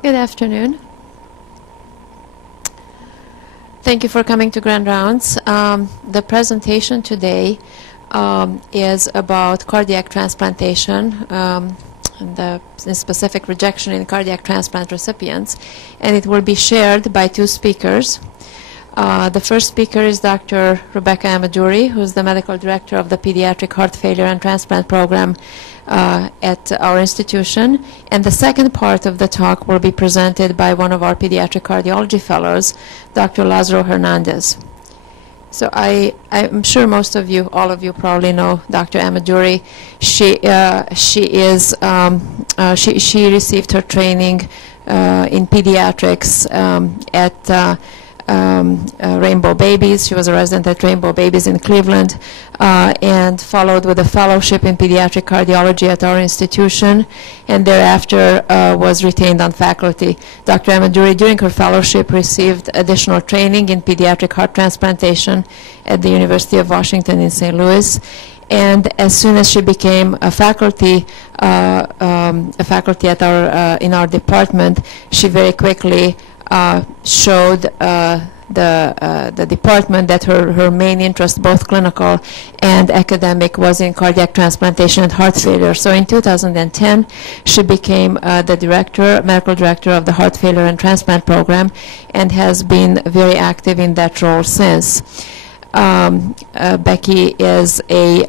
Good afternoon. Thank you for coming to Grand Rounds. The presentation today is about cardiac transplantation, in specific rejection in cardiac transplant recipients, and it will be shared by two speakers. The first speaker is Dr. Rebecca Ameduri, who is the medical director of the Pediatric Heart Failure and Transplant Program at our institution. And the second part of the talk will be presented by one of our pediatric cardiology fellows, Dr. Lazaro Hernandez. So I'm sure most of you, all of you probably know Dr. Ameduri. She received her training in pediatrics at Rainbow Babies. She was a resident at Rainbow Babies in Cleveland and followed with a fellowship in pediatric cardiology at our institution, and thereafter was retained on faculty. Dr. Ameduri, during her fellowship, received additional training in pediatric heart transplantation at the University of Washington in St. Louis. And as soon as she became a faculty at our in our department, she very quickly showed the department that her main interest, both clinical and academic, was in cardiac transplantation and heart failure. So in 2010, she became the medical director of the Heart Failure and Transplant Program, and has been very active in that role since. Becky is an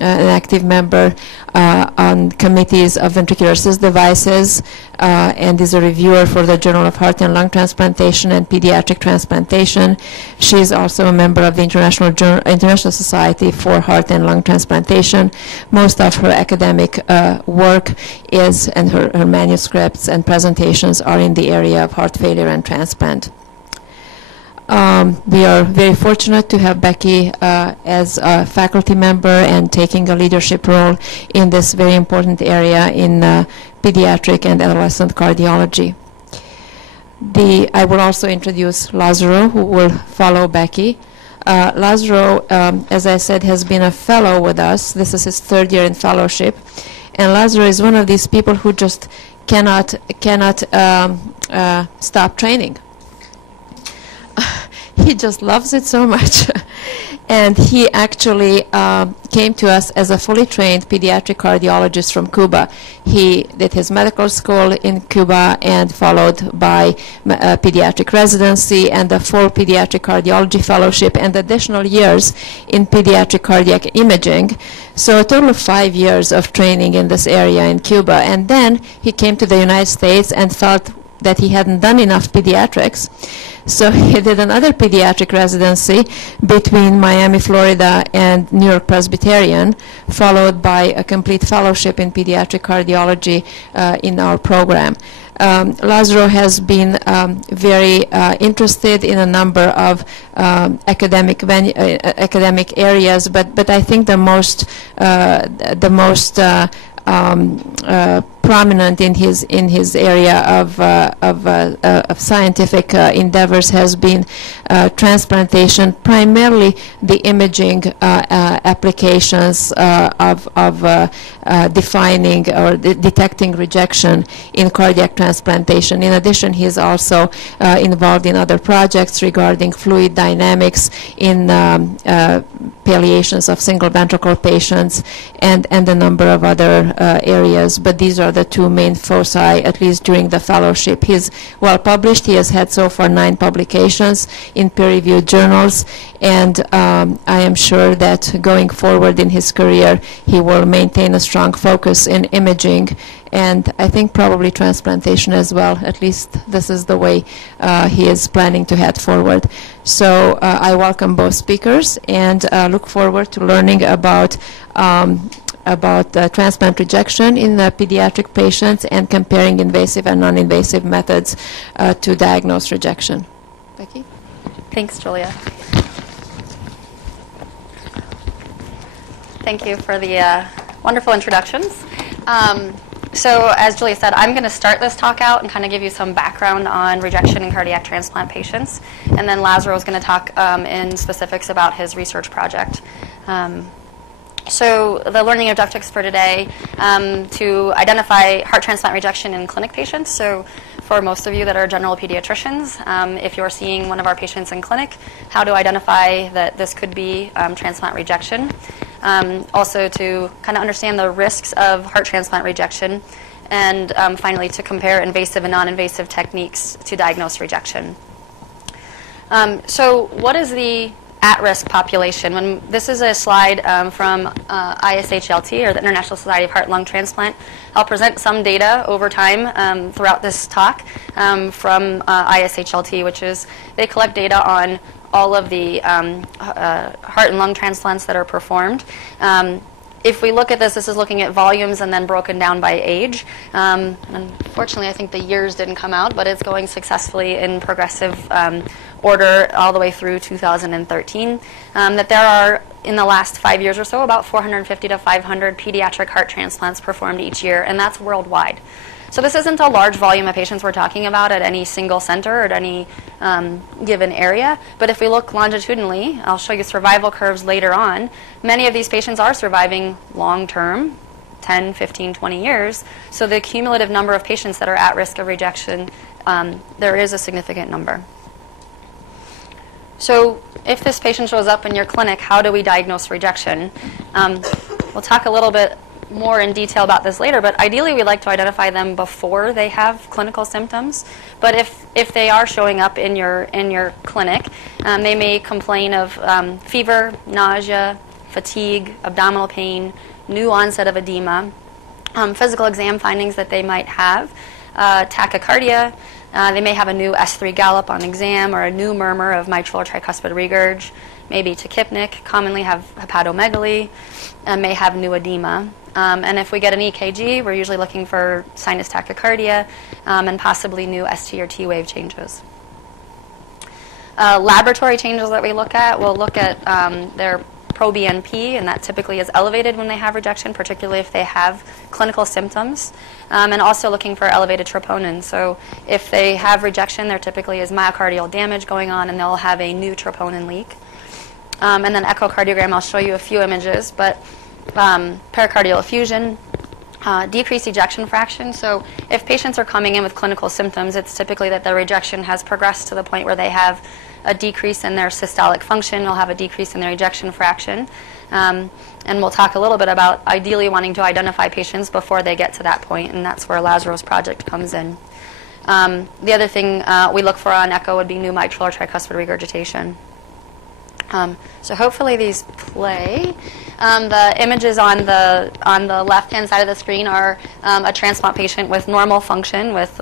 active member on committees of ventricular assist devices and is a reviewer for the Journal of Heart and Lung Transplantation and Pediatric Transplantation. She is also a member of the International Society for Heart and Lung Transplantation. Most of her academic work and her manuscripts and presentations are in the area of heart failure and transplant. We are very fortunate to have Becky as a faculty member and taking a leadership role in this very important area in pediatric and adolescent cardiology. I will also introduce Lazaro, who will follow Becky. Lazaro, as I said, has been a fellow with us. This is his third year in fellowship. And Lazaro is one of these people who just cannot stop training. He just loves it so much. And he actually came to us as a fully trained pediatric cardiologist from Cuba. He did his medical school in Cuba and followed by a pediatric residency and a full pediatric cardiology fellowship and additional years in pediatric cardiac imaging. So a total of 5 years of training in this area in Cuba. And then he came to the United States and felt that he hadn't done enough pediatrics. So he did another pediatric residency between Miami, Florida and New York Presbyterian, followed by a complete fellowship in pediatric cardiology in our program. Lazaro has been very interested in a number of academic areas, but I think the most prominent in his area of scientific endeavors has been transplantation, primarily the imaging applications of defining or detecting rejection in cardiac transplantation. In addition, he is also involved in other projects regarding fluid dynamics in palliations of single ventricle patients and a number of other areas. But these are the two main foci, at least during the fellowship. He's well published. He has had so far 9 publications in peer-reviewed journals, and I am sure that going forward in his career, he will maintain a strong focus in imaging, and I think probably transplantation as well. At least this is the way he is planning to head forward. So I welcome both speakers and look forward to learning about transplant rejection in pediatric patients and comparing invasive and non-invasive methods to diagnose rejection. Becky? Thanks, Julia. Thank you for the wonderful introductions. So as Julia said, I'm going to start this talk out and kind of give you some background on rejection in cardiac transplant patients. And then Lazaro is going to talk in specifics about his research project. So the learning objectives for today, to identify heart transplant rejection in clinic patients. So for most of you that are general pediatricians, if you're seeing one of our patients in clinic, how to identify that this could be transplant rejection. Also to kind of understand the risks of heart transplant rejection. And finally, to compare invasive and non-invasive techniques to diagnose rejection. So what is the at-risk population? This is a slide from ISHLT, or the International Society of Heart and Lung Transplant. I'll present some data over time throughout this talk from ISHLT, which is they collect data on all of the heart and lung transplants that are performed. If we look at this, this is looking at volumes and then broken down by age. Unfortunately, I think the years didn't come out, but it's going successfully in progressive order all the way through 2013. That there are, in the last 5 years or so, about 450 to 500 pediatric heart transplants performed each year, and that's worldwide. So this isn't a large volume of patients we're talking about at any single center or at any given area. But if we look longitudinally, I'll show you survival curves later on, many of these patients are surviving long-term, 10, 15, 20 years. So the cumulative number of patients that are at risk of rejection, there is a significant number. So if this patient shows up in your clinic, how do we diagnose rejection? We'll talk a little bit more in detail about this later, but ideally we like to identify them before they have clinical symptoms. But if they are showing up in your clinic, they may complain of fever, nausea, fatigue, abdominal pain, new onset of edema, physical exam findings that they might have, tachycardia. They may have a new S3 gallop on exam or a new murmur of mitral or tricuspid regurg, maybe tachypneic, commonly have hepatomegaly, and may have new edema. And if we get an EKG, we're usually looking for sinus tachycardia and possibly new ST or T wave changes. Laboratory changes that we look at, we'll look at their proBNP, and that typically is elevated when they have rejection, particularly if they have clinical symptoms, and also looking for elevated troponin. So if they have rejection, there typically is myocardial damage going on, and they'll have a new troponin leak. And then echocardiogram, I'll show you a few images, but pericardial effusion, decreased ejection fraction. So if patients are coming in with clinical symptoms, it's typically that their rejection has progressed to the point where they have a decrease in their systolic function, they'll have a decrease in their ejection fraction. And we'll talk a little bit about ideally wanting to identify patients before they get to that point, and that's where Lazaro's project comes in. The other thing we look for on echo would be new mitral or tricuspid regurgitation. So hopefully these play. The images on the left-hand side of the screen are a transplant patient with normal function with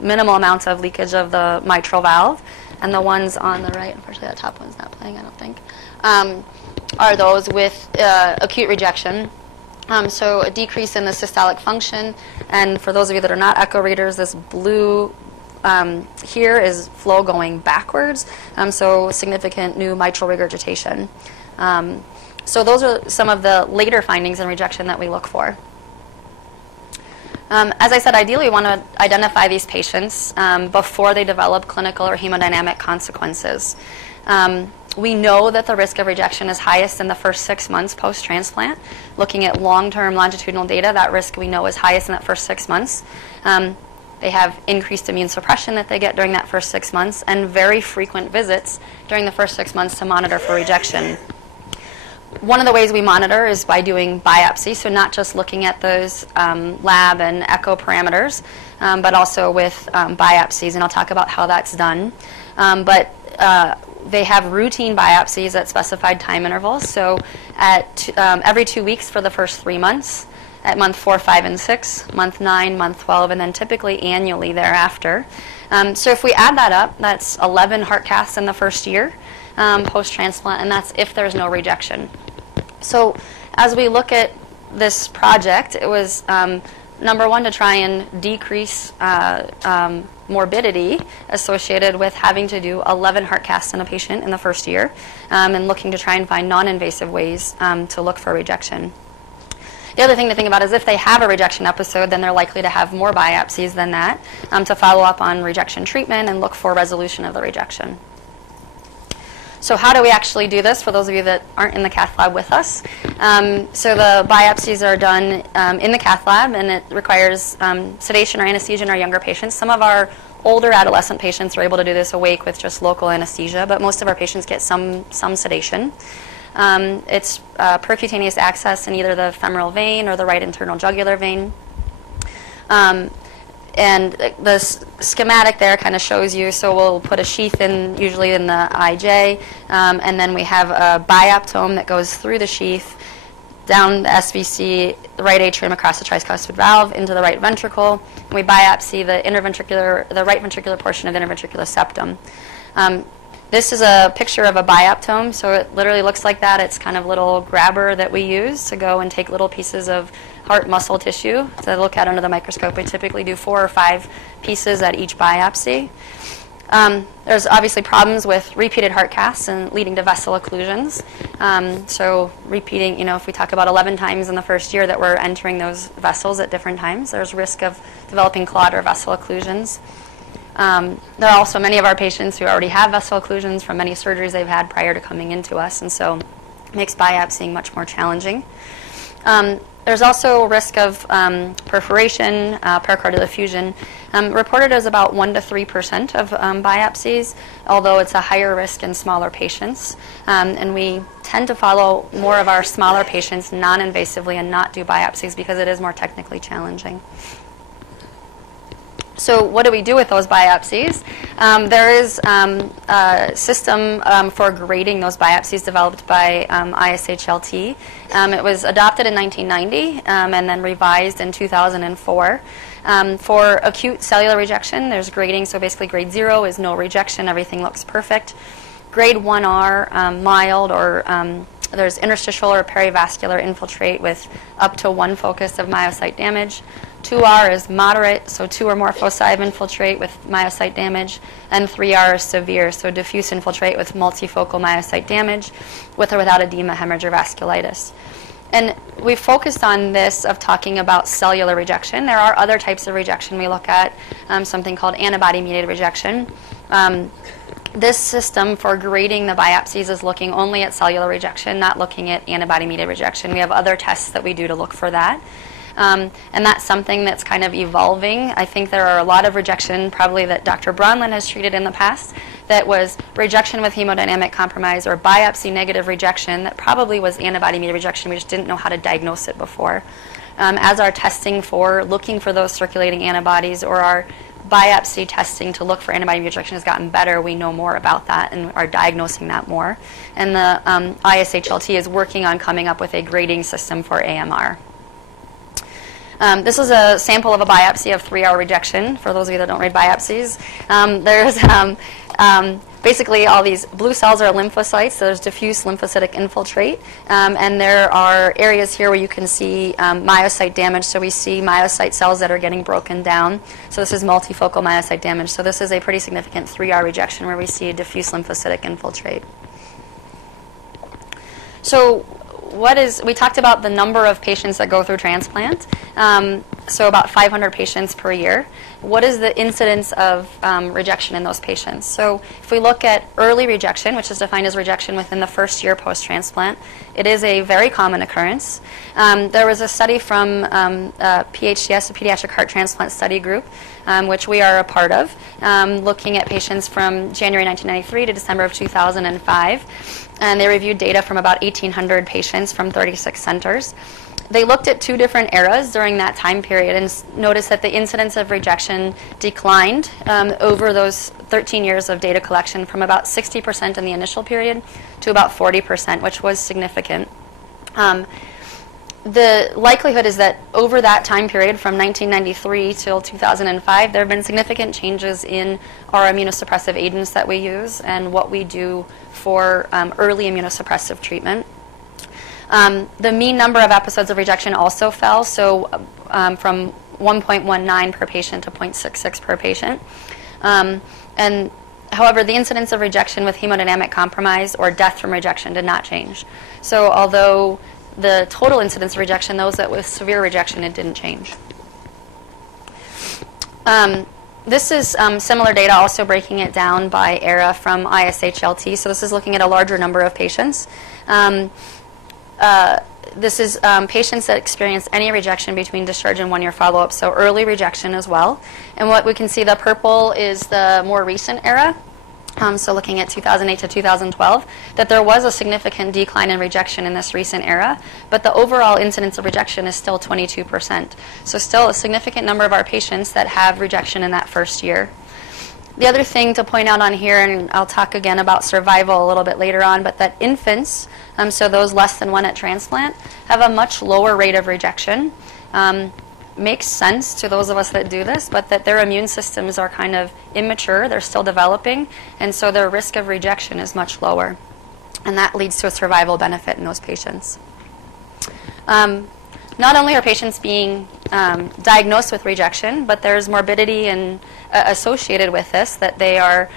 minimal amounts of leakage of the mitral valve. And the ones on the right, unfortunately that top one's not playing, I don't think, are those with acute rejection. So a decrease in the systolic function. And for those of you that are not echo readers, this blue here is flow going backwards, so significant new mitral regurgitation. So those are some of the later findings in rejection that we look for. As I said, ideally we want to identify these patients before they develop clinical or hemodynamic consequences. We know that the risk of rejection is highest in the first 6 months post-transplant. Looking at long-term longitudinal data, that risk we know is highest in that first 6 months. They have increased immune suppression that they get during that first 6 months, and very frequent visits during the first 6 months to monitor for rejection. One of the ways we monitor is by doing biopsy, so not just looking at those lab and echo parameters, but also with biopsies, and I'll talk about how that's done. But they have routine biopsies at specified time intervals, so at every 2 weeks for the first 3 months, at month 4, 5, and 6, month 9, month 12, and then typically annually thereafter. So if we add that up, that's 11 heart caths in the first year post-transplant, and that's if there's no rejection. So as we look at this project, it was number one, to try and decrease morbidity associated with having to do 11 heart caths in a patient in the first year, and looking to try and find non-invasive ways to look for rejection. The other thing to think about is if they have a rejection episode, then they're likely to have more biopsies than that to follow up on rejection treatment and look for resolution of the rejection. So how do we actually do this, for those of you that aren't in the cath lab with us? So the biopsies are done in the cath lab, and it requires sedation or anesthesia in our younger patients. Some of our older adolescent patients are able to do this awake with just local anesthesia, but most of our patients get some sedation. It's percutaneous access in either the femoral vein or the right internal jugular vein. And the schematic there kind of shows you, so we'll put a sheath in, usually in the IJ, and then we have a bioptome that goes through the sheath, down the SVC, the right atrium across the tricuspid valve, into the right ventricle. And we biopsy the right ventricular portion of the interventricular septum. This is a picture of a bioptome, so it literally looks like that. It's kind of a little grabber that we use to go and take little pieces of heart muscle tissue to look at under the microscope. We typically do 4 or 5 pieces at each biopsy. There's obviously problems with repeated heart caths and leading to vessel occlusions. So repeating, if we talk about 11 times in the first year that we're entering those vessels at different times, there's risk of developing clot or vessel occlusions. There are also many of our patients who already have vessel occlusions from many surgeries they've had prior to coming into us, and so it makes biopsying much more challenging. There's also risk of perforation, pericardial effusion, reported as about 1 to 3% of biopsies, although it's a higher risk in smaller patients. And we tend to follow more of our smaller patients non-invasively and not do biopsies because it is more technically challenging. So what do we do with those biopsies? There is a system for grading those biopsies developed by ISHLT. It was adopted in 1990 and then revised in 2004. For acute cellular rejection, there's grading. So basically grade 0 is no rejection. Everything looks perfect. Grade 1R, mild, or there's interstitial or perivascular infiltrate with up to 1 focus of myocyte damage. 2R is moderate, so 2 or more foci of infiltrate with myocyte damage, and 3R is severe, so diffuse infiltrate with multifocal myocyte damage, with or without edema, hemorrhage, or vasculitis. And we focused on this of talking about cellular rejection. There are other types of rejection we look at, something called antibody-mediated rejection. This system for grading the biopsies is looking only at cellular rejection, not looking at antibody-mediated rejection. We have other tests that we do to look for that. And that's something that's kind of evolving. I think there are a lot of rejection probably that Dr. Bronlin has treated in the past that was rejection with hemodynamic compromise or biopsy-negative rejection that probably was antibody-mediated rejection. We just didn't know how to diagnose it before. As our testing for looking for those circulating antibodies or our biopsy testing to look for antibody-mediated rejection has gotten better, we know more about that and are diagnosing that more. And the ISHLT is working on coming up with a grading system for AMR. This is a sample of a biopsy of 3R rejection, for those of you that don't read biopsies. There's basically all these blue cells are lymphocytes, so there's diffuse lymphocytic infiltrate, and there are areas here where you can see myocyte damage, so we see myocyte cells that are getting broken down. So this is multifocal myocyte damage, so this is a pretty significant 3R rejection where we see a diffuse lymphocytic infiltrate. So we talked about the number of patients that go through transplant, so about 500 patients per year. What is the incidence of rejection in those patients? So if we look at early rejection, which is defined as rejection within the first year post-transplant, it is a very common occurrence. There was a study from PHTS, the Pediatric Heart Transplant Study Group, which we are a part of, looking at patients from January 1993 to December of 2005. And they reviewed data from about 1,800 patients from 36 centers. They looked at 2 different eras during that time period and noticed that the incidence of rejection declined over those 13 years of data collection from about 60% in the initial period to about 40%, which was significant. The likelihood is that over that time period from 1993 till 2005, there have been significant changes in our immunosuppressive agents that we use and what we do for early immunosuppressive treatment. The mean number of episodes of rejection also fell, so from 1.19 per patient to 0.66 per patient. And however, the incidence of rejection with hemodynamic compromise or death from rejection did not change. So although the total incidence of rejection, those that with severe rejection, it didn't change. This is similar data, also breaking it down by era from ISHLT. So this is looking at a larger number of patients. This is patients that experienced any rejection between discharge and 1-year follow-up, so early rejection as well. And what we can see, the purple is the more recent era, so looking at 2008 to 2012, that there was a significant decline in rejection in this recent era, but the overall incidence of rejection is still 22%. So still a significant number of our patients that have rejection in that first year. The other thing to point out on here, and I'll talk again about survival a little bit later on, but that infants, so those less than 1 at transplant, have a much lower rate of rejection. Makes sense to those of us that do this, but that their immune systems are kind of immature, they're still developing, and so their risk of rejection is much lower. And that leads to a survival benefit in those patients. Not only are patients being diagnosed with rejection, but there's morbidity and associated with this, that they are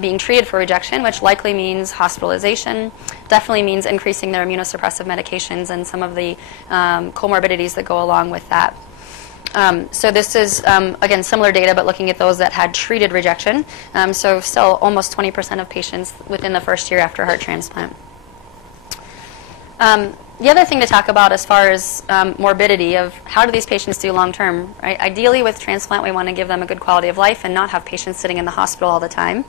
being treated for rejection, which likely means hospitalization, definitely means increasing their immunosuppressive medications and some of the comorbidities that go along with that. So this is, again, similar data, but looking at those that had treated rejection. So still almost 20% of patients within the first year after heart transplant. The other thing to talk about as far as morbidity of how do these patients do long term, right? Ideally with transplant we want to give them a good quality of life and not have patients sitting in the hospital all the time.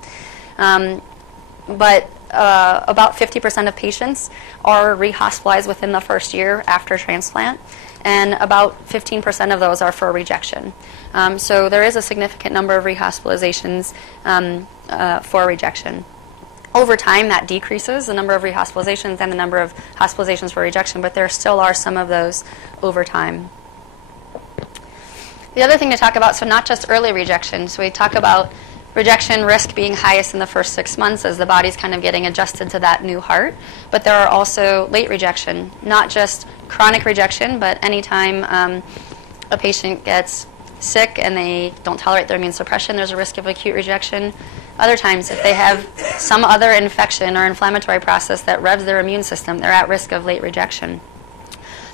But about 50% of patients are rehospitalized within the first year after transplant, and about 15% of those are for rejection. So there is a significant number of rehospitalizations for rejection. Over time, that decreases the number of rehospitalizations and the number of hospitalizations for rejection, but there still are some of those over time. The other thing to talk about, so not just early rejection, so we talk about rejection risk being highest in the first 6 months as the body's kind of getting adjusted to that new heart, but there are also late rejection, not just chronic rejection, but anytime a patient gets sick and they don't tolerate their immune suppression, there's a risk of acute rejection. Other times, if they have some other infection or inflammatory process that revs their immune system, they're at risk of late rejection.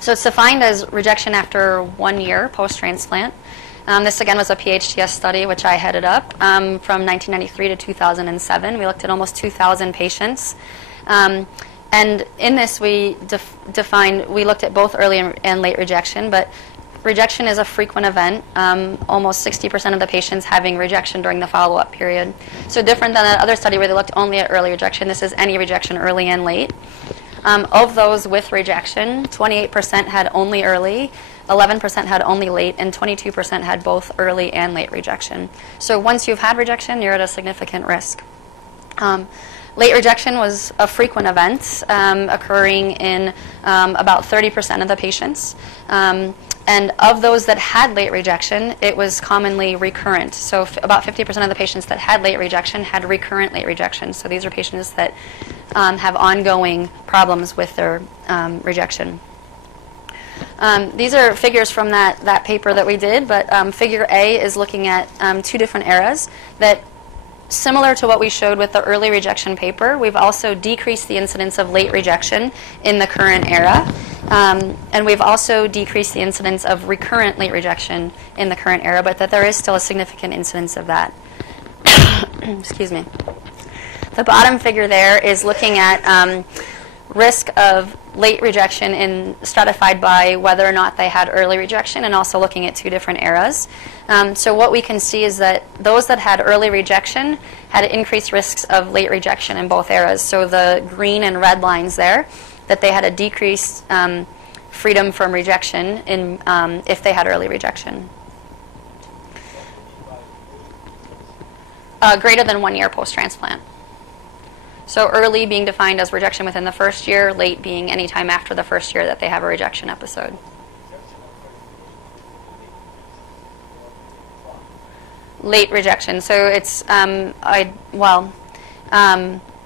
So it's defined as rejection after 1 year post-transplant. This, again, was a PHTS study, which I headed up, from 1993 to 2007. We looked at almost 2,000 patients. And in this, we we looked at both early and late rejection, but rejection is a frequent event, almost 60% of the patients having rejection during the follow-up period. So different than that other study where they looked only at early rejection, this is any rejection early and late. Of those with rejection, 28% had only early, 11% had only late, and 22% had both early and late rejection. So once you've had rejection, you're at a significant risk. Late rejection was a frequent event, occurring in about 30% of the patients. And of those that had late rejection, it was commonly recurrent. So about 50% of the patients that had late rejection had recurrent late rejection. So these are patients that have ongoing problems with their rejection. These are figures from that paper that we did, but figure A is looking at 2 different eras that, similar to what we showed with the early rejection paper, we've also decreased the incidence of late rejection in the current era. And we've also decreased the incidence of recurrent late rejection in the current era, but that there is still a significant incidence of that. Excuse me. The bottom figure there is looking at risk of late rejection stratified by whether or not they had early rejection, and also looking at 2 different eras. So what we can see is that those that had early rejection had increased risks of late rejection in both eras. So the green and red lines there, that they had a decreased freedom from rejection if they had early rejection. Greater than 1 year post-transplant. So early being defined as rejection within the first year, late being any time after the first year that they have a rejection episode. Late rejection. So it's,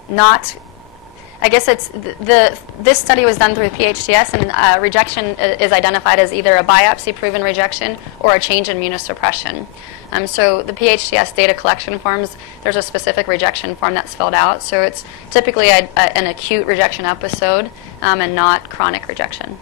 not... I guess it's this study was done through PHTS, and rejection is identified as either a biopsy-proven rejection or a change in immunosuppression. So the PHTS data collection forms, there's a specific rejection form that's filled out. So it's typically an acute rejection episode and not chronic rejection.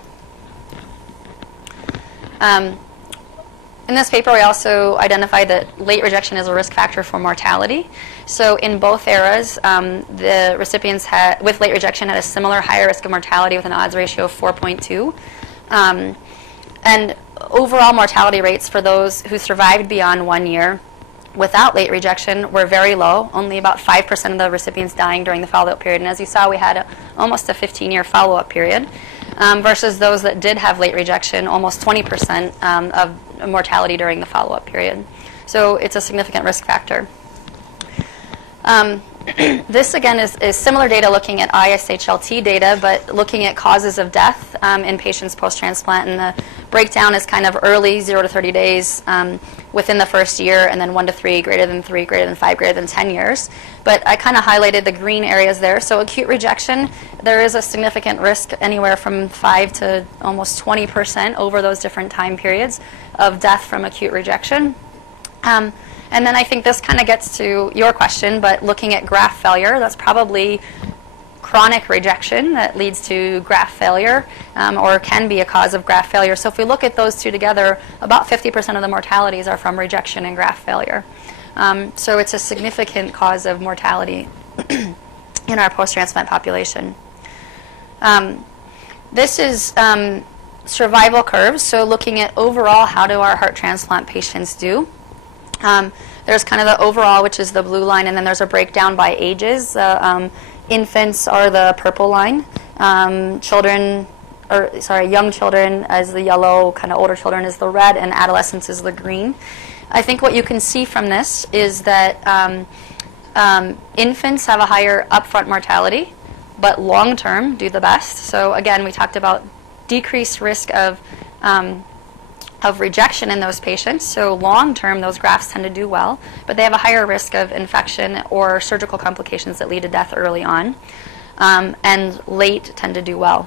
In this paper, we also identified that late rejection is a risk factor for mortality. So in both eras, the recipients with late rejection had a similar higher risk of mortality with an odds ratio of 4.2. And overall mortality rates for those who survived beyond 1 year without late rejection were very low, only about 5% of the recipients dying during the follow-up period. And as you saw, we had almost a 15-year follow-up period, versus those that did have late rejection, almost 20% of mortality during the follow-up period. So it's a significant risk factor. This, again, is similar data looking at ISHLT data, but looking at causes of death in patients post-transplant. And the breakdown is kind of early, 0 to 30 days, within the first year, and then 1 to 3, greater than 3, greater than 5, greater than 10 years. But I kind of highlighted the green areas there. So acute rejection, there is a significant risk, anywhere from 5 to almost 20% over those different time periods of death from acute rejection. And then I think this kind of gets to your question, but looking at graft failure, that's probably chronic rejection that leads to graft failure, or can be a cause of graft failure. So if we look at those two together, about 50% of the mortalities are from rejection and graft failure. So it's a significant cause of mortality in our post-transplant population. This is survival curves, so looking at overall how do our heart transplant patients do. There's kind of the overall, which is the blue line, and then there's a breakdown by ages. Infants are the purple line. Young children as the yellow, kind of older children is the red, and adolescents is the green. I think what you can see from this is that infants have a higher upfront mortality, but long-term do the best. So again, we talked about decreased risk of rejection in those patients. So long-term, those grafts tend to do well, but they have a higher risk of infection or surgical complications that lead to death early on, and late tend to do well.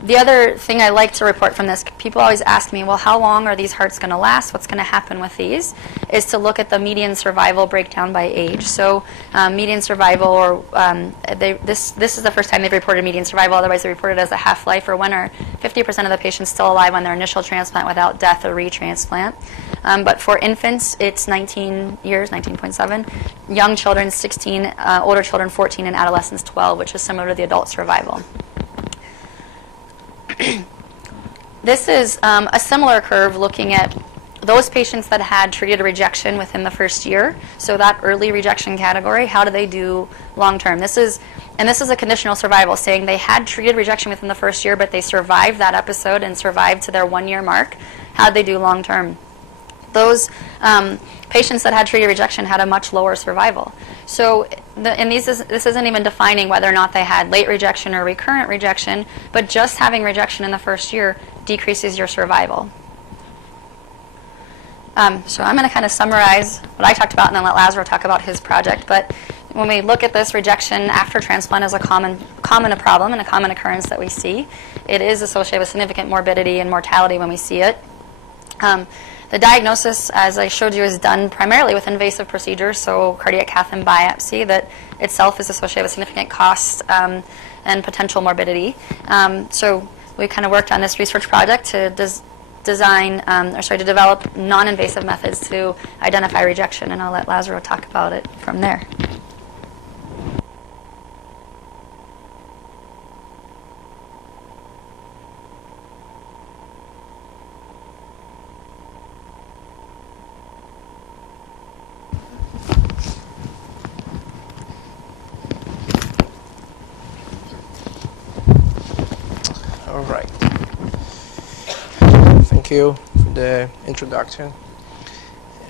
The other thing I like to report from this, people always ask me, well, how long are these hearts going to last? What's going to happen with these? Is to look at the median survival breakdown by age. So median survival, or this is the first time they've reported median survival, otherwise they report it as a half-life, or when are 50% of the patients still alive on their initial transplant without death or retransplant. But for infants, it's 19 years, 19.7. Young children, 16. Older children, 14. And adolescents, 12, which is similar to the adult survival. This is a similar curve looking at those patients that had treated rejection within the first year. So that early rejection category, how do they do long-term? This is a conditional survival, saying they had treated rejection within the first year, but they survived that episode and survived to their 1-year mark. How'd they do long-term? Those patients that had treated rejection had a much lower survival. So this isn't even defining whether or not they had late rejection or recurrent rejection, but just having rejection in the first year decreases your survival. So I'm going to kind of summarize what I talked about and then let Lazaro talk about his project. But when we look at this, rejection after transplant is a common problem and a common occurrence that we see. It is associated with significant morbidity and mortality when we see it. The diagnosis, as I showed you, is done primarily with invasive procedures, so cardiac cath and biopsy, that itself is associated with significant cost and potential morbidity. So we kind of worked on this research project to develop non-invasive methods to identify rejection, and I'll let Lazaro talk about it from there. All right. Thank you for the introduction.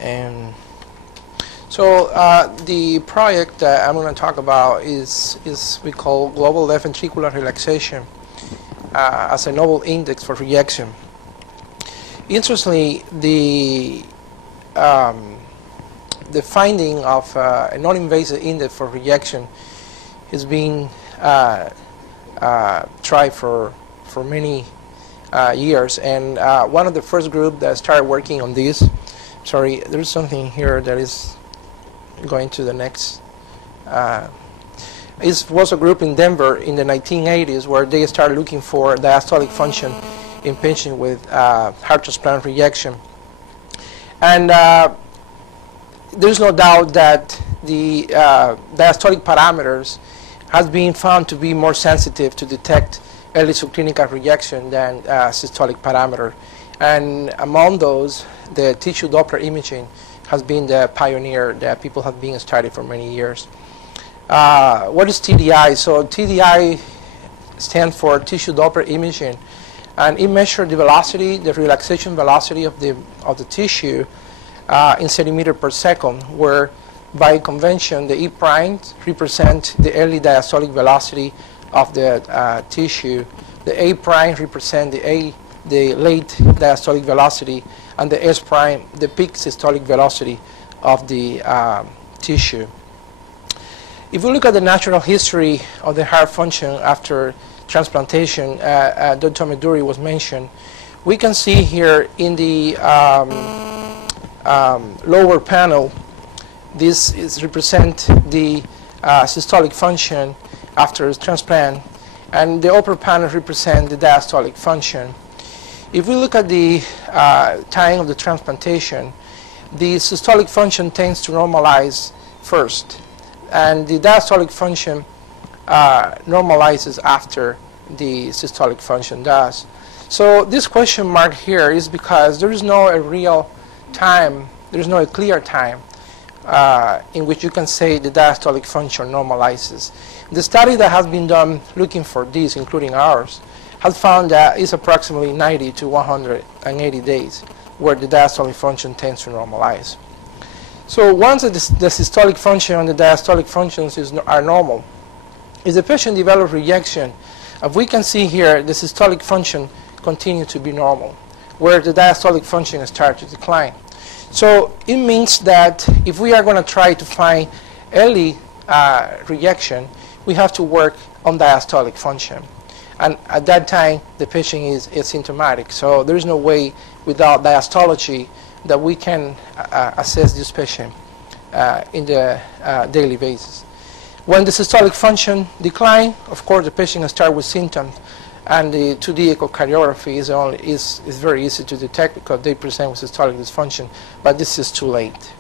And so the project that I'm going to talk about is we call global left ventricular relaxation as a novel index for rejection. Interestingly, the finding of a non-invasive index for rejection has been tried for many years, and one of the first group that started working on this, sorry, there's something here that is going to the next, was a group in Denver in the 1980s where they started looking for diastolic function in patients with heart transplant rejection. And there's no doubt that the diastolic parameters has been found to be more sensitive to detect early subclinical rejection than systolic parameter. And among those, the tissue Doppler imaging has been the pioneer that people have been studying for many years. What is TDI? So TDI stands for tissue Doppler imaging, and it measures the velocity, the relaxation velocity of the tissue in centimeter per second, where by convention the E primes represent the early diastolic velocity of the tissue, the A prime represent the late diastolic velocity, and the S prime the peak systolic velocity of the tissue. If we look at the natural history of the heart function after transplantation, Dr. Ameduri was mentioned, we can see here in the lower panel, this is represent the systolic function after transplant, and the upper panel represent the diastolic function. If we look at the time of the transplantation, the systolic function tends to normalize first, and the diastolic function normalizes after the systolic function does. So this question mark here is because there is no a real time, there is no a clear time in which you can say the diastolic function normalizes. The study that has been done looking for this, including ours, has found that it's approximately 90 to 180 days where the diastolic function tends to normalize. So once the systolic function and the diastolic functions are normal, if the patient develops rejection, as we can see here, the systolic function continues to be normal, where the diastolic function starts to decline. So it means that if we are going to try to find early rejection, we have to work on diastolic function. And at that time, the patient is asymptomatic. So there is no way without diastology that we can assess this patient in the daily basis. When the systolic function declines, of course, the patient starts with symptoms, and the 2D echocardiography is very easy to detect because they present with systolic dysfunction, but this is too late.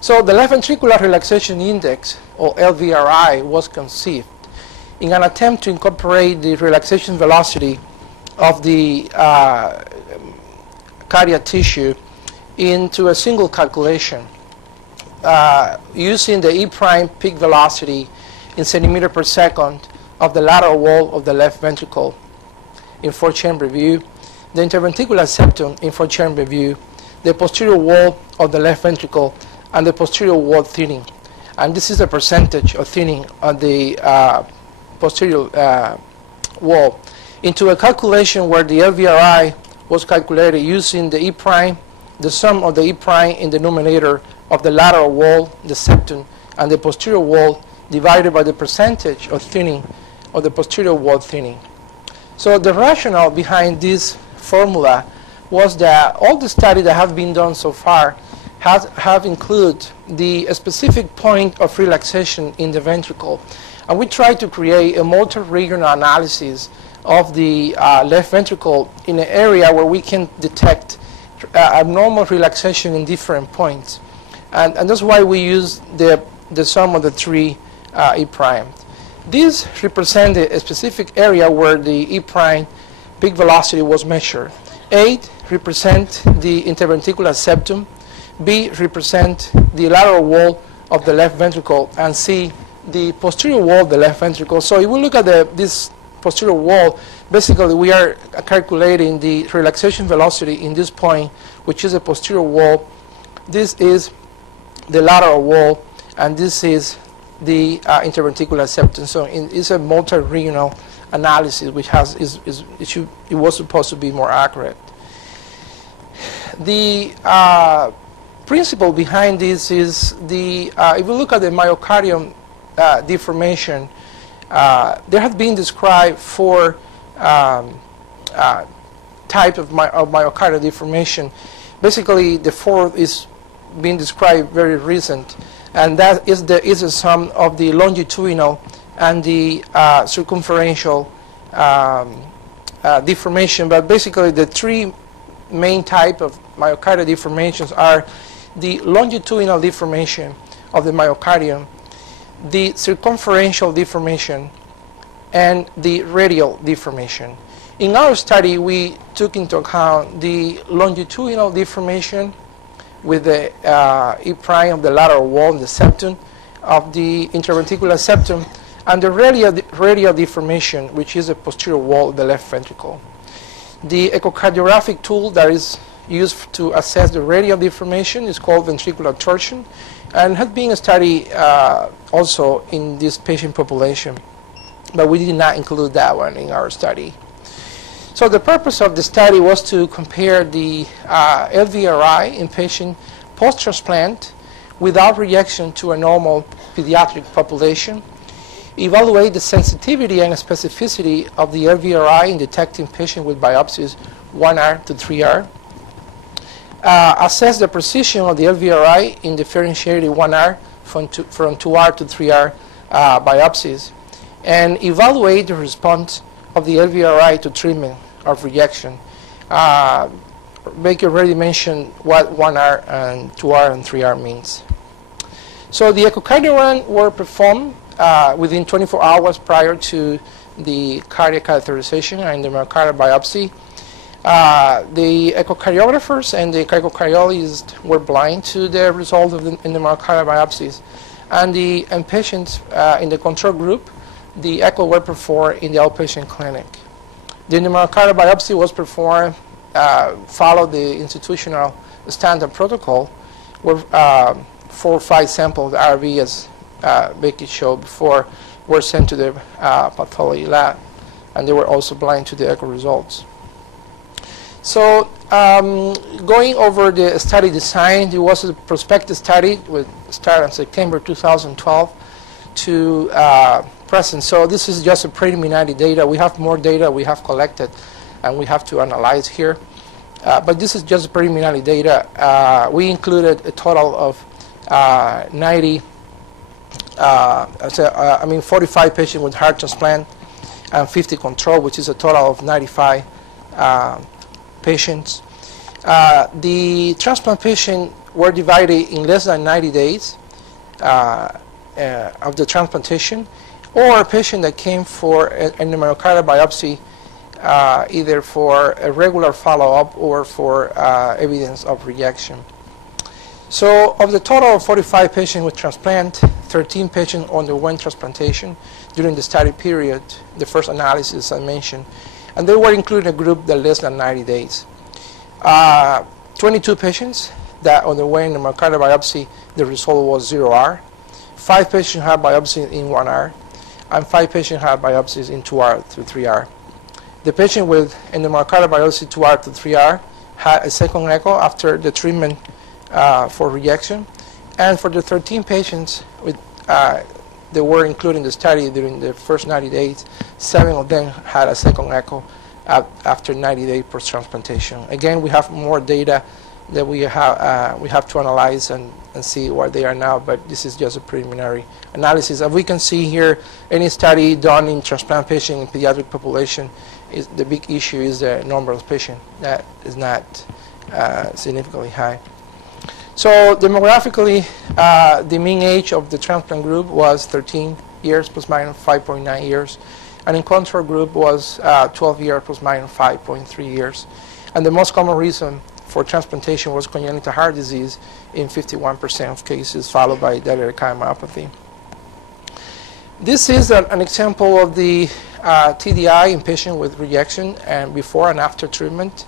So the left ventricular relaxation index, or LVRI, was conceived in an attempt to incorporate the relaxation velocity of the cardiac tissue into a single calculation using the E prime peak velocity in centimeter per second of the lateral wall of the left ventricle in 4-chamber view, the interventricular septum in 4-chamber view, the posterior wall of the left ventricle, and the posterior wall thinning. And this is the percentage of thinning on the posterior wall into a calculation where the LVRI was calculated using the E prime, the sum of the E prime in the numerator of the lateral wall, the septum, and the posterior wall divided by the percentage of thinning of the posterior wall thinning. So the rationale behind this formula was that all the studies that have been done so far have included the specific point of relaxation in the ventricle. And we tried to create a multi-regional analysis of the left ventricle in an area where we can detect abnormal relaxation in different points. And that's why we use the sum of the three E primes. This represents a specific area where the E prime peak velocity was measured. 8 represent the interventricular septum, B represent the lateral wall of the left ventricle, and C the posterior wall of the left ventricle. So if we look at this posterior wall, basically we are calculating the relaxation velocity in this point, which is the posterior wall. This is the lateral wall, and this is the interventricular septum. So it's a multi-regional analysis, which it was supposed to be more accurate. The principle behind this is if we look at the myocardium deformation, there have been described 4 types of myocardial deformation. Basically, the 4th is being described very recent, and that is the sum of the longitudinal and the circumferential deformation. But basically, the 3 main type of myocardial deformations are the longitudinal deformation of the myocardium, the circumferential deformation, and the radial deformation. In our study, we took into account the longitudinal deformation with the E' of the lateral wall and the septum of the interventricular septum, and the radial deformation, which is the posterior wall of the left ventricle. The echocardiographic tool that is used to assess the radial deformation is called ventricular torsion, and has been studied also in this patient population, but we did not include that one in our study. So the purpose of the study was to compare the LVRI in patient post-transplant without rejection to a normal pediatric population, evaluate the sensitivity and specificity of the LVRI in detecting patients with biopsies 1R to 3R, assess the precision of the LVRI in differentiated 1R from 2R to 3R biopsies, and evaluate the response of the LVRI to treatment of rejection. Baker already mentioned what 1R and 2R and 3R means. So the echocardiogram were performed within 24 hours prior to the cardiac catheterization and the myocardial biopsy. The echocardiographers and the echocardiologists were blind to the result of the myocardial biopsies. And the patients in the control group, the echo were performed in the outpatient clinic. The myocardial biopsy was performed, followed the institutional standard protocol, where 4 or 5 samples of RV, as Becky showed before, were sent to the pathology lab, and they were also blind to the echo results. So going over the study design, it was a prospective study which started in September 2012 to present. So this is just a preliminary data. We have more data we have collected and we have to analyze here. But this is just preliminary data. We included a total of 45 patients with heart transplant and 50 control, which is a total of 95 patients. The transplant patients were divided in less than 90 days of the transplantation, or a patient that came for a myocardial biopsy, either for a regular follow-up or for evidence of rejection. So of the total of 45 patients with transplant, 13 patients underwent transplantation during the study period, the first analysis I mentioned, and they were included in a group that less than 90 days. 22 patients that underwent a myocardial biopsy, the result was 0R. 5 patients had biopsy in 1R, and 5 patients had biopsies in 2R to 3R. The patient with endomyocardial biopsy 2R to 3R had a second echo after the treatment for rejection, and for the 13 patients with they were included in the study during the first 90 days, 7 of them had a second echo after 90 days post-transplantation. Again, we have more data that we have to analyze and see where they are now, but this is just a preliminary analysis. As we can see here, any study done in transplant patient in pediatric population, the big issue is the number of patients that is not significantly high. So demographically, the mean age of the transplant group was 13 years plus minus 5.9 years, and in control group was 12 years plus minus 5.3 years. And the most common reason for transplantation was congenital heart disease in 51% of cases, followed by dilated cardiomyopathy. This is an example of the TDI in patients with rejection and before and after treatment.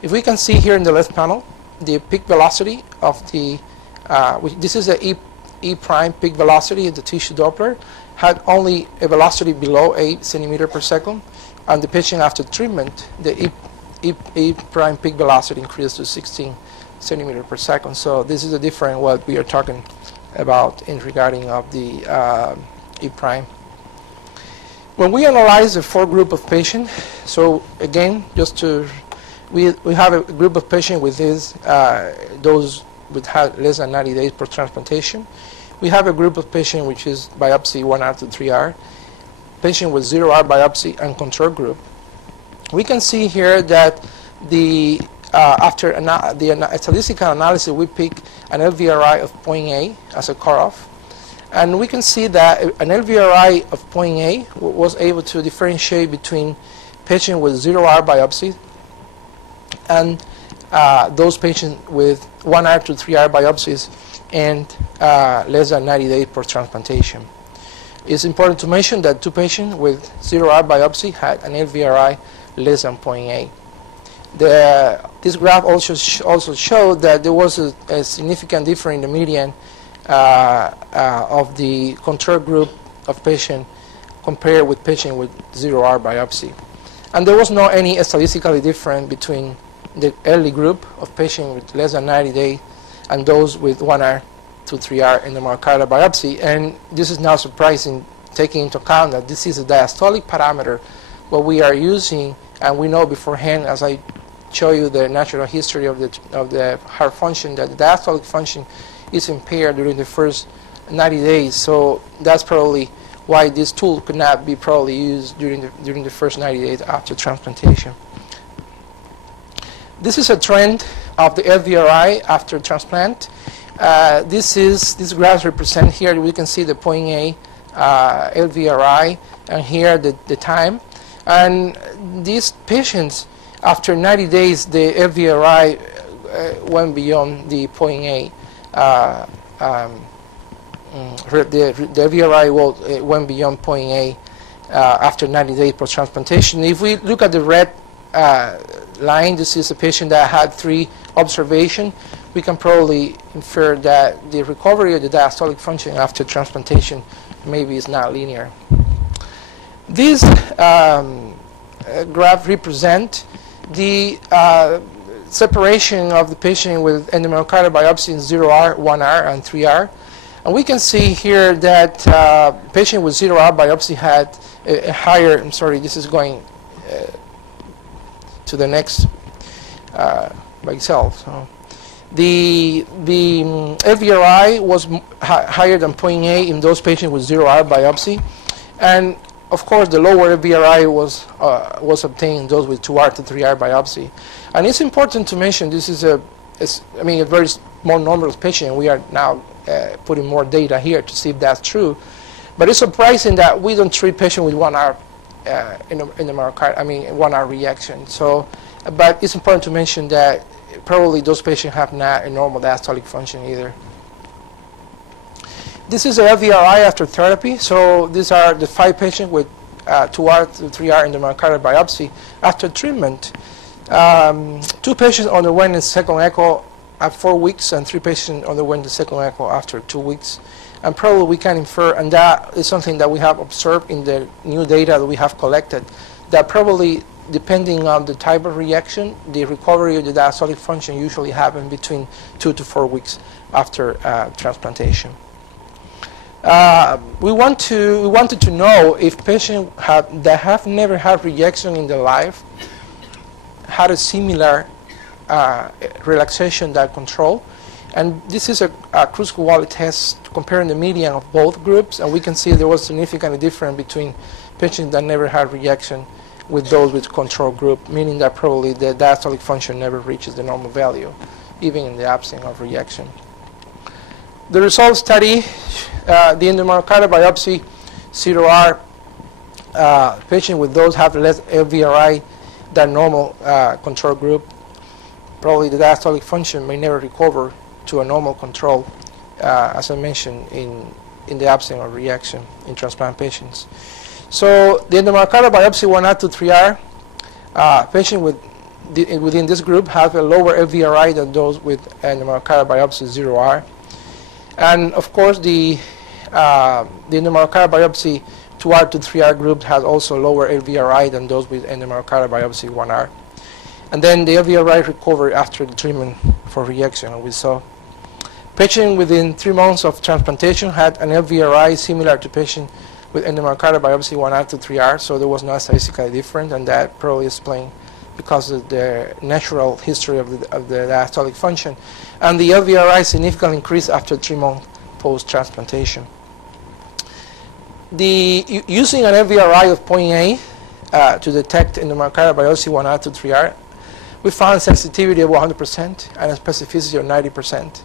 If we can see here in the left panel, the peak velocity of the, this is the E' peak velocity of the tissue Doppler, had only a velocity below 8 centimeters per second, and the patient after treatment, the E' peak velocity increased to 16 centimeters per second. So this is a different what we are talking about in regarding of the E'. When we analyze the 4 group of patients, so again, just to we have a group of patients with this, those with had less than 90 days post-transplantation. We have a group of patients which is biopsy 1R to 3R, patient with 0R biopsy and control group. We can see here that the after the statistical analysis, we pick an LVRI of 0.8 as a cutoff. And we can see that an LVRI of 0.8 was able to differentiate between patients with 0R biopsy and those patients with 1R to 3R biopsies and less than 90 days post-transplantation. It's important to mention that 2 patients with 0R biopsy had an LVRI less than 0.8. This graph also showed that there was a significant difference in the median of the control group of patients compared with patients with 0R biopsy. And there was no any statistically difference between the early group of patients with less than 90 days and those with 1R to 3R endomyocardial biopsy. And this is not surprising, taking into account that this is a diastolic parameter, what we are using, and we know beforehand, as I show you the natural history of the heart function, that the diastolic function is impaired during the first 90 days. So that's probably why this tool could not be probably used during the first 90 days after transplantation. This is a trend of the LVRI after transplant. This graph represent here, we can see the 0.8 LVRI, and here the time. And these patients, after 90 days, the LVRI went beyond the 0.8. The LVRI went beyond 0.8 after 90 days post-transplantation. If we look at the red line, this is a patient that had 3 observations. We can probably infer that the recovery of the diastolic function after transplantation maybe is not linear. This graph represents the separation of the patient with endomyocardial biopsy in 0R, 1R, and 3R. And we can see here that patient with 0R biopsy had a higher, I'm sorry, this is going to the next by itself. So the LVRI was higher than 0.8 in those patients with 0R biopsy. And of course, the lower LVRI was obtained in those with 2R to 3R biopsy. And it's important to mention this is a very small number of patients. We are now putting more data here to see if that's true. But it's surprising that we don't treat patients with 1R in the myocardium, 1R rejection. So, but it's important to mention that probably those patients have not a normal diastolic function either. This is a LVRI after therapy. So these are the 5 patients with 2R to 3R endomyocardial biopsy after treatment. 2 patients underwent a second echo at 4 weeks, and 3 patients underwent the second echo after 2 weeks. And probably we can infer, and that is something that we have observed in the new data that we have collected, that probably depending on the type of rejection, the recovery of the diastolic function usually happens between 2 to 4 weeks after transplantation. We wanted to know if patients that have never had rejection in their life had a similar relaxation that control. And this is a Cruz-Kowalik test comparing the median of both groups, and we can see there was significantly difference between patients that never had rejection with those with control group, meaning that probably the diastolic function never reaches the normal value, even in the absence of rejection. The results study the endomyocardial biopsy 0R patient with those have less LVRI than normal control group. Probably the diastolic function may never recover to a normal control, as I mentioned, in the absence of rejection in transplant patients. So the endomyocardial biopsy 1R to 3R patient within this group have a lower LVRI than those with endomyocardial biopsy 0R. And of course, the endomyocardial biopsy 2R to 3R group has also lower LVRI than those with endomyocardial biopsy 1R. And then the LVRI recovered after the treatment for rejection, and we saw patient within 3 months of transplantation had an LVRI similar to patient with endomyocardial biopsy 1R to 3R, so there was not statistically different, and that probably explained because of the natural history of the diastolic function. And the LVRI significantly increased after 3 months post-transplantation. Using an LVRI of 0.8 to detect endomyocardial biopsy 1R to 3R, We found sensitivity of 100% and a specificity of 90%,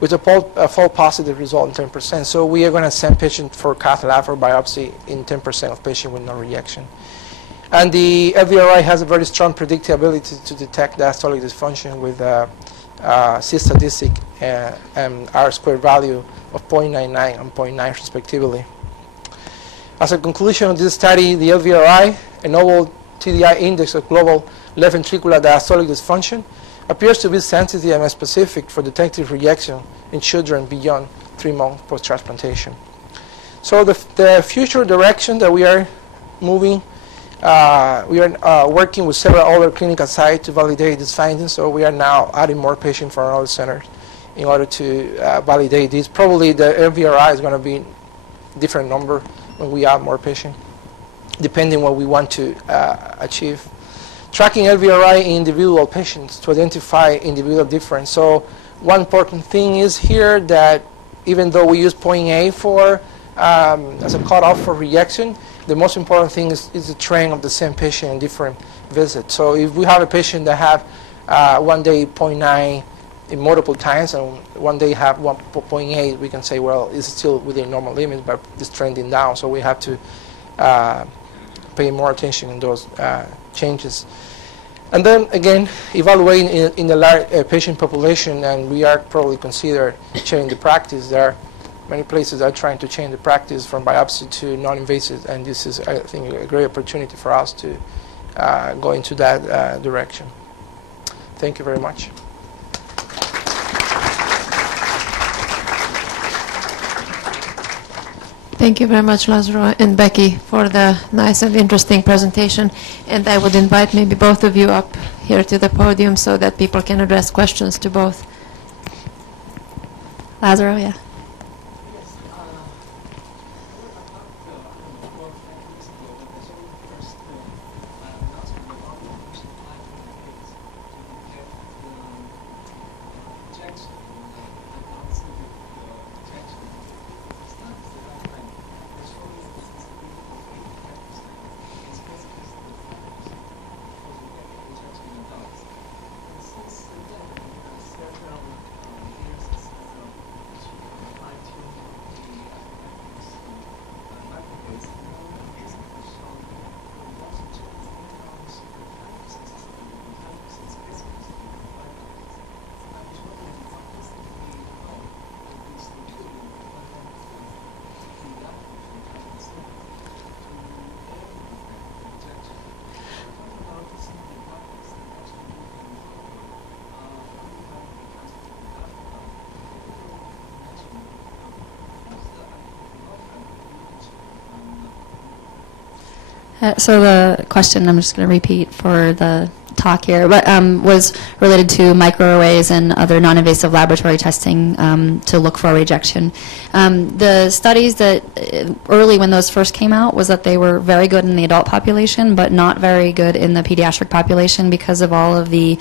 with a false positive result in 10%. So we are going to send patients for cath lab or biopsy in 10% of patients with no rejection. And the LVRI has a very strong predictive ability to detect diastolic dysfunction with C statistic and R squared value of 0.99 and 0.9 respectively. As a conclusion of this study, the LVRI, a novel TDI index of global left ventricular diastolic dysfunction, appears to be sensitive and specific for detecting rejection in children beyond 3 months post-transplantation. So the future direction that we are moving, we are working with several other clinical sites to validate these findings. So we are now adding more patients from other centers in order to validate this. Probably the LVRI is going to be a different number when we add more patients, depending what we want to achieve. Tracking LVRI in individual patients to identify individual difference. So one important thing is here that even though we use 0.8 for as a cutoff for rejection, the most important thing is the trend of the same patient in different visits. So if we have a patient that have one day 0.9 in multiple times and one day have 1.8, we can say, well, it's still within normal limits, but it's trending down. So we have to pay more attention in those changes. And then again, evaluating in the large patient population, and we are probably consider changing the practice. There are many places that are trying to change the practice from biopsy to non-invasive, and this is, I think, a great opportunity for us to go into that direction. Thank you very much. Thank you very much, Lazaro and Becky, for the nice and interesting presentation. And I would invite maybe both of you up here to the podium so that people can address questions to both. Lazaro, yeah. So the question, I'm just going to repeat for the talk here, but was related to microarrays and other non-invasive laboratory testing to look for rejection. The studies that early when those first came out was that they were very good in the adult population, but not very good in the pediatric population because of all of the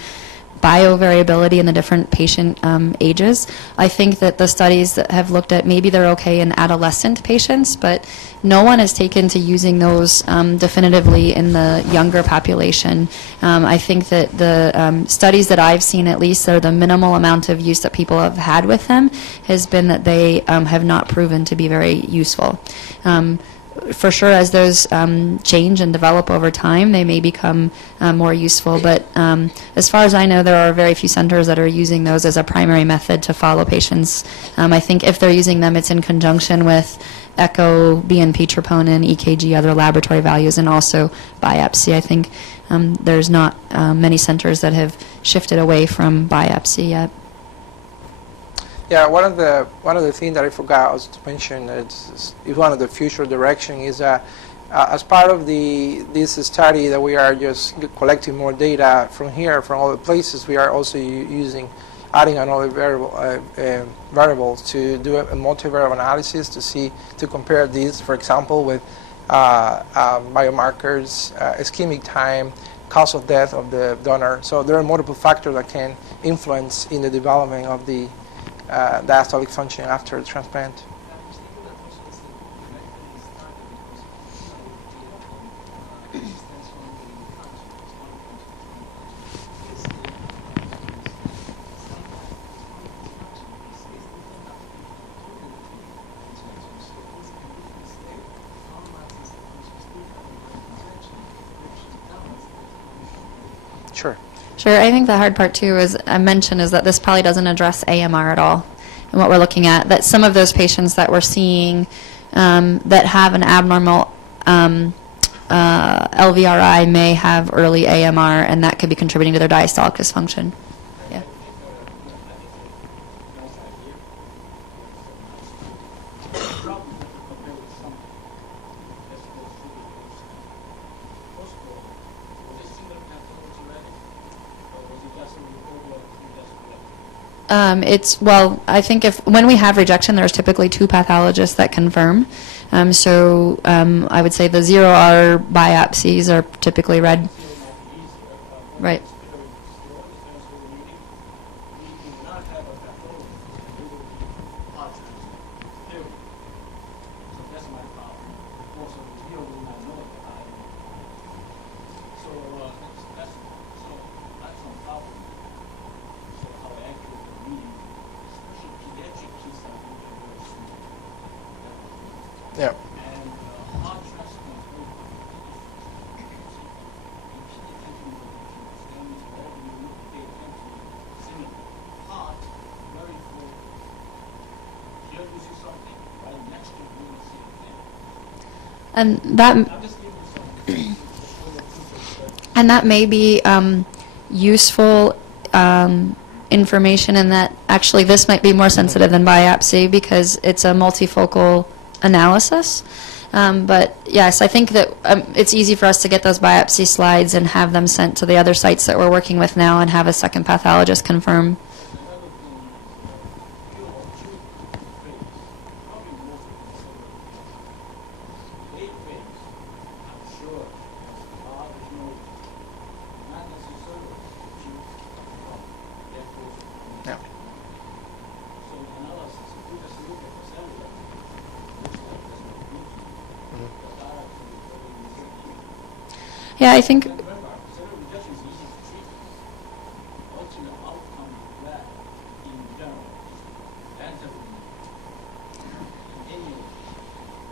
biovariability in the different patient ages. I think that the studies that have looked at, maybe they're okay in adolescent patients, but no one has taken to using those definitively in the younger population. I think that the studies that I've seen, at least, or the minimal amount of use that people have had with them, has been that they have not proven to be very useful. For sure, as those change and develop over time, they may become more useful. But as far as I know, there are very few centers that are using those as a primary method to follow patients. I think if they're using them, it's in conjunction with echo, BNP troponin, EKG, other laboratory values, and also biopsy. I think there's not many centers that have shifted away from biopsy yet. Yeah, one of the things that I forgot also to mention is one of the future direction is as part of this study that we are just collecting more data from here, from other places. We are also adding another variables to do a multivariable analysis to compare these, for example, with biomarkers, ischemic time, cause of death of the donor. So there are multiple factors that can influence in the development of the diastolic function after the transplant. Sure. I think the hard part, too, as I mentioned, is that this probably doesn't address AMR at all. And what we're looking at, that some of those patients that we're seeing that have an abnormal LVRI may have early AMR, and that could be contributing to their diastolic dysfunction. Yeah. Well, I think when we have rejection, there's typically 2 pathologists that confirm. So I would say the 0R biopsies are typically read. Right. Yeah. And that may be useful information in that actually this might be more sensitive than biopsy because it's a multifocal analysis. But yes, I think that it's easy for us to get those biopsy slides and have them sent to the other sites that we're working with now and have a second pathologist confirm. Yeah, I think.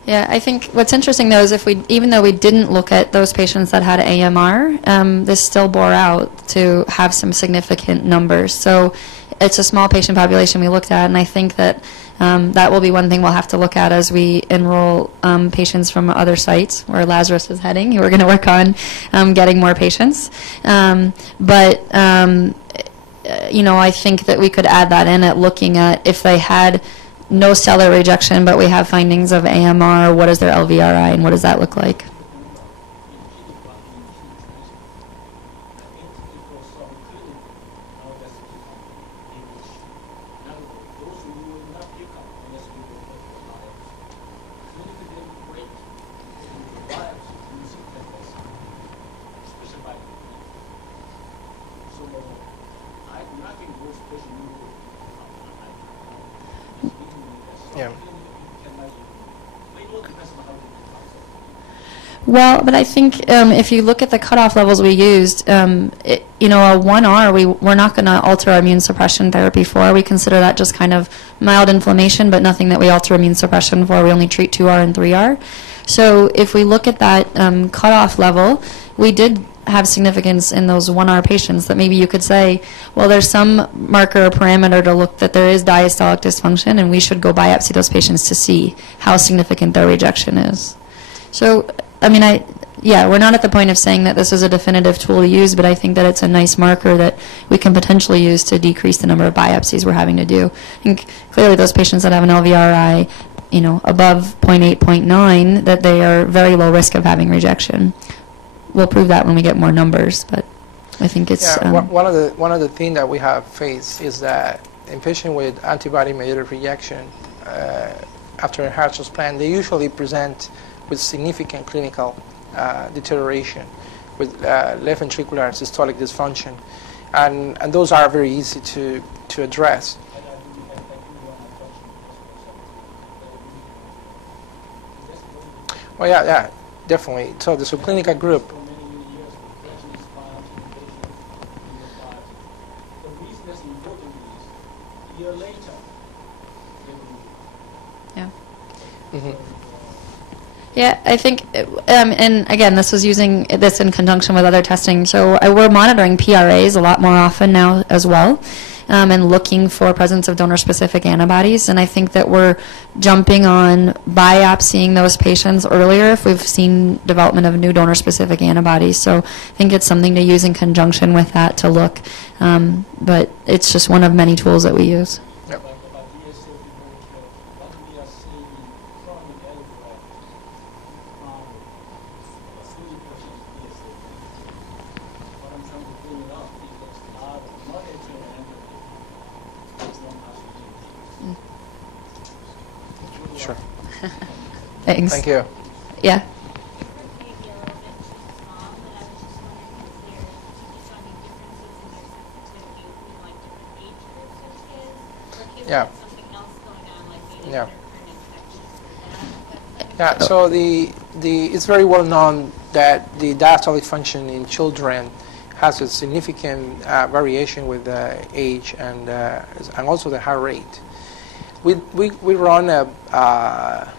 Yeah, I think what's interesting though is even though we didn't look at those patients that had AMR, this still bore out to have some significant numbers. So it's a small patient population we looked at, and I think that that will be one thing we'll have to look at as we enroll patients from other sites where Lazarus is heading. We're going to work on getting more patients. But I think that we could add that in at looking at if they had no cellular rejection, but we have findings of AMR, what is their LVRI, and what does that look like? Yeah. Well, but I think if you look at the cutoff levels we used, a 1R, we're not going to alter our immune suppression therapy for. We consider that just kind of mild inflammation, but nothing that we alter immune suppression for. We only treat 2R and 3R. So if we look at that cutoff level, we did have significance in those 1R patients that maybe you could say, well, there's some marker or parameter to look that there is diastolic dysfunction, and we should go biopsy those patients to see how significant their rejection is. So, I mean, we're not at the point of saying that this is a definitive tool to use, but I think that it's a nice marker that we can potentially use to decrease the number of biopsies we're having to do. I think clearly those patients that have an LVRI, above 0.8, 0.9, that they are very low risk of having rejection. We'll prove that when we get more numbers, but I think it's... one of the things that we have faced is that in patients with antibody-mediated rejection after a heart transplant, they usually present with significant clinical deterioration, with left ventricular systolic dysfunction, and those are very easy to address. Well, yeah, definitely. So the subclinical group. Yeah, I think, and again, this was using this in conjunction with other testing. So we're monitoring PRAs a lot more often now as well, and looking for presence of donor-specific antibodies. And I think that we're jumping on biopsying those patients earlier if we've seen development of new donor-specific antibodies. So I think it's something to use in conjunction with that to look. But it's just one of many tools that we use. Yep. Sure. Thanks. Thank you. Yeah. Yeah. Yeah. Yeah. So it's very well known that the diastolic function in children has a significant variation with age and also the heart rate. We run a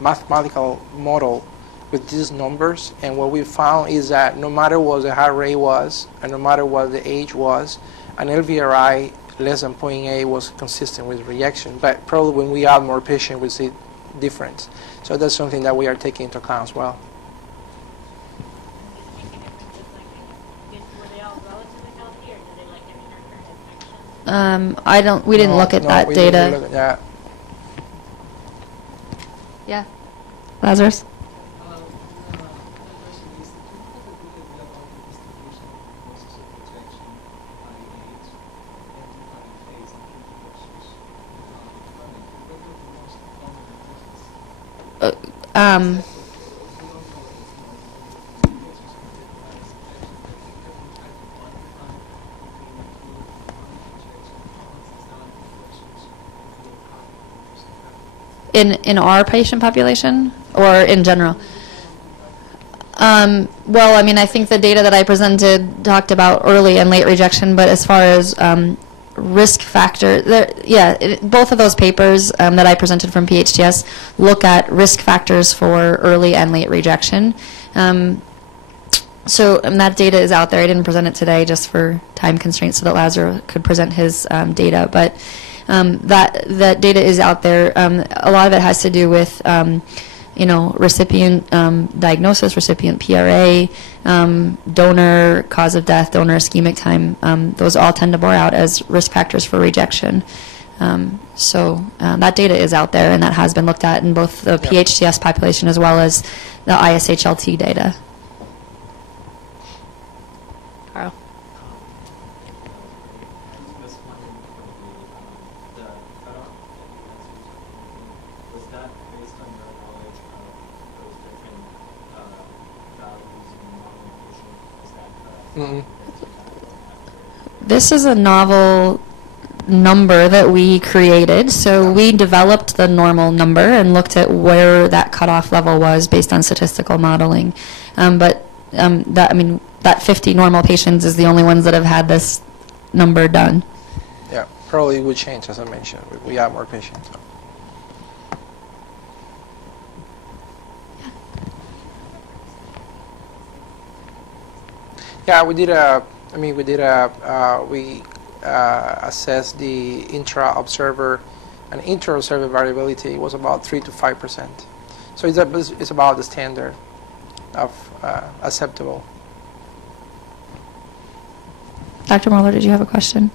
mathematical model with these numbers, and what we found is that no matter what the heart rate was and no matter what the age was, an LVRI less than 0.8 was consistent with rejection. But probably when we add more patients, we see difference. So that's something that we are taking into account as well. We didn't look at that we data. didn't look at that. Yeah. Lazarus? In our patient population or in general? Well, I mean, I think the data that I presented talked about early and late rejection, but as far as risk factor, both of those papers that I presented from PHTS look at risk factors for early and late rejection. So that data is out there. I didn't present it today just for time constraints so that Lazaro could present his data, but that data is out there. A lot of it has to do with recipient diagnosis, recipient PRA, donor cause of death, donor ischemic time. Those all tend to bear out as risk factors for rejection. So that data is out there, and that has been looked at in both the PHTS population as well as the ISHLT data. Carl. This is a novel number that we created. So we developed the normal number and looked at where that cutoff level was based on statistical modeling. That 50 normal patients is the only ones that have had this number done. Yeah, probably would change, as I mentioned. We have more patients. So. Yeah, we assessed the intra-observer and inter-observer variability. It was about 3 to 5%. So it's about the standard of acceptable. Dr. Moeller, did you have a question?